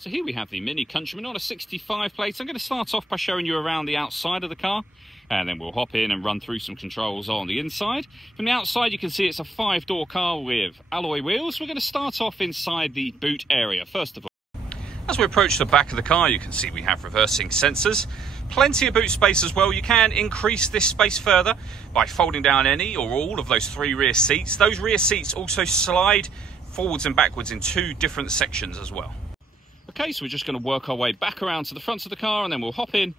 So here we have the Mini Countryman on a 65 plate. I'm going to start off by showing you around the outside of the car, and then we'll hop in and run through some controls on the inside. From the outside you can see it's a 5-door car with alloy wheels. We're going to start off inside the boot area first of all. As we approach the back of the car you can see we have reversing sensors. Plenty of boot space as well. You can increase this space further by folding down any or all of those 3 rear seats. Those rear seats also slide forwards and backwards in 2 different sections as well. Okay, so we're just going to work our way back around to the front of the car and then we'll hop in.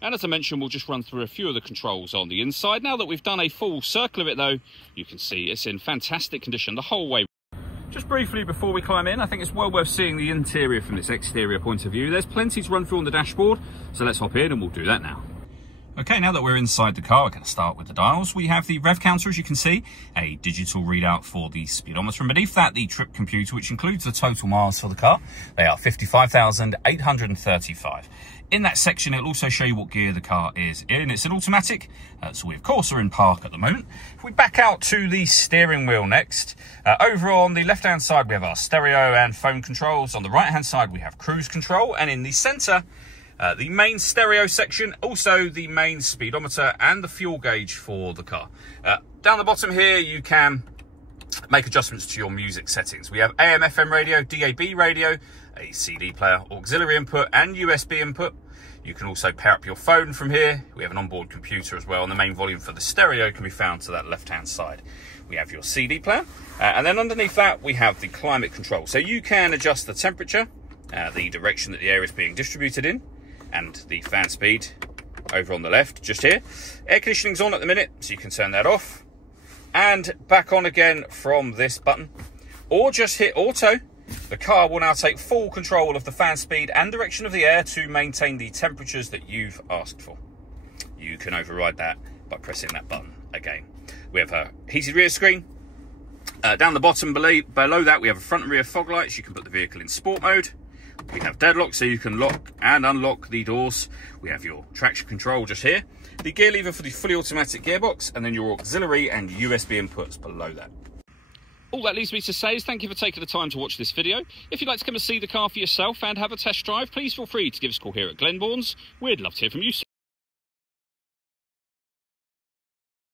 And as I mentioned, we'll just run through a few of the controls on the inside. Now that we've done a full circle of it though, you can see it's in fantastic condition the whole way. Just briefly before we climb in, I think it's well worth seeing the interior from this exterior point of view. There's plenty to run through on the dashboard, so let's hop in and we'll do that now. Okay, now that we're inside the car, we're going to start with the dials. We have the rev counter, as you can see, a digital readout for the speedometer, and beneath that, the trip computer, which includes the total miles for the car. They are 55,835. In that section, it'll also show you what gear the car is in. It's an automatic, so we, of course, are in park at the moment. If we back out to the steering wheel next, over on the left-hand side, we have our stereo and phone controls. On the right-hand side, we have cruise control, and in the centre, the main stereo section, also the main speedometer and the fuel gauge for the car. Down the bottom here, you can make adjustments to your music settings. We have AM, FM radio, DAB radio, a CD player, auxiliary input and USB input. You can also pair up your phone from here. We have an onboard computer as well, and the main volume for the stereo can be found to that left-hand side. We have your CD player, and then underneath that, we have the climate control. So you can adjust the temperature, the direction that the air is being distributed in, and the fan speed over on the left, just here. Air conditioning's on at the minute, so you can turn that off. And back on again from this button. Or just hit auto. The car will now take full control of the fan speed and direction of the air to maintain the temperatures that you've asked for. You can override that by pressing that button again. We have a heated rear screen. Down the bottom below that, we have a front and rear fog lights. You can put the vehicle in sport mode. We have deadlock, so you can lock and unlock the doors. We have your traction control just here, the gear lever for the fully automatic gearbox, and then your auxiliary and USB inputs below that. All that leaves me to say is thank you for taking the time to watch this video. If you'd like to come and see the car for yourself and have a test drive, please feel free to give us a call here at Glenbourne's. We'd love to hear from you soon.